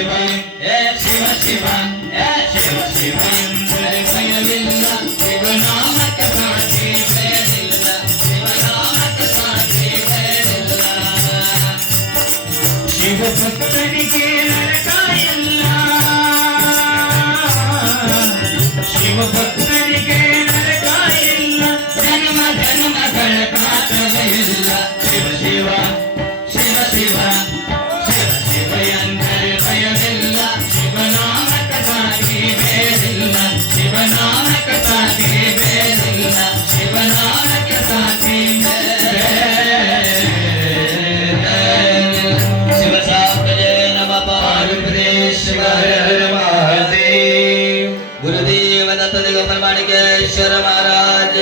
ಶಿವ ಹೇ ಶಿವ ಶಿವ ಹೇ ಶಿವ ಶಿವ ಎಂದರೆ ಭಯವಿಲ್ಲ ಶಿವನಾಮಕ್ಕೆ ಸಾಟಿ ಭಯವಿಲ್ಲ ಶಿವನಾಮಕ್ಕೆ ಸಾಟಿ ಭಯವಿಲ್ಲ ಶಿವ ಭಕ್ತರಿಗೆ ನರಕ ಇಲ್ಲ ಶಿವ ಭಕ್ತರಿಗೆ ನರಕ ಇಲ್ಲ ಜನ್ಮ ಜನ್ಮಗಳ ಕಾಟವಿಲ್ಲ ಶಿವ ಶಿವ ಶಿವ ಶಿವ ಶಿವ ಶಿವ ಎಂದರೆ ಭಯವಿಲ್ಲ ಶಿವನಾಮಕ ಸಾಟಿ ಬೇರಿಲ್ಲ ಶಿವನಾಮಕ ಸಾಟಿ ಬೇರಿಲ್ಲ ಶಿವನಾಮಕ ಸಾಟಿ ಶಿವ ಸಾಪ್ತಜೇ ನಮಃ ಪಾರ್ವತೀಶ್ವರ ಹರ ಮಹಾದೇವ ಗುರುದೇವ ದತ್ತ ದಿಗಂಬರ ಮಾಣಿಕೇಶ್ವರ ಮಹಾರಾಜ